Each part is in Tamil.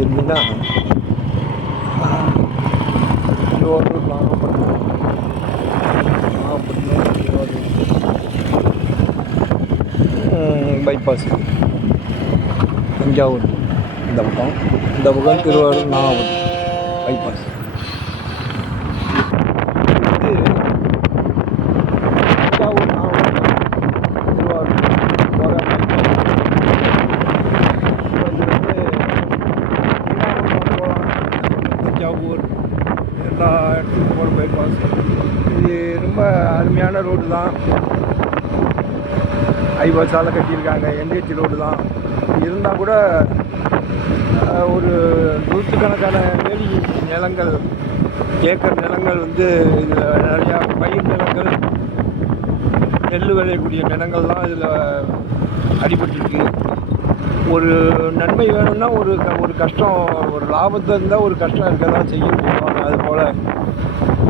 திரும்பினா திருவாரூர் நாகப்பட்டினம் திருவாரூர் பைபாஸ் தஞ்சாவூர் இந்த பக்கம் திருவாரூர் நாகப்பட்டினம் பைபாஸ். இது தஞ்சாவூர் நாகப்பட்டினம் திருவாரூர் போகிற தஞ்சாவூர் எல்லா இடத்துக்கும் போகிற பைபாஸ். இது ரொம்ப அருமையான ரோடு தான். ஐபாஸால் கட்டியிருக்காங்க. என்ஹெச் ரோடு தான் இருந்தால் கூட ஒரு நூற்றுக்கணக்கான வேலி நிலங்கள், ஏக்கர் நிலங்கள் வந்து இதில் நிறையா பயிர் நிலங்கள், நெல் விளையக்கூடிய நிலங்கள்லாம் இதில் அடிபட்டுருக்கு. ஒரு நன்மை வேணும்னா ஒரு கஷ்டம், ஒரு லாபத்தை இருந்தால் ஒரு கஷ்டம் இருக்க தான் செய்ய போவாங்க. அதுபோல்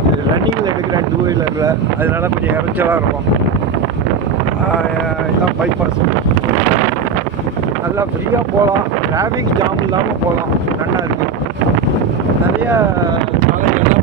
இது ரன்னிங்கில் எடுக்கிறேன் 2 வீலரில், அதனால கொஞ்சம் இறைச்சலாக இருக்கும். எல்லாம் பைபாஸ் நல்லா ஃப்ரீயாக போகலாம், டிராஃபிக் ஜாம் இல்லாமல் போகலாம். நல்லா இருக்குது. நிறையா சாலைகள்லாம்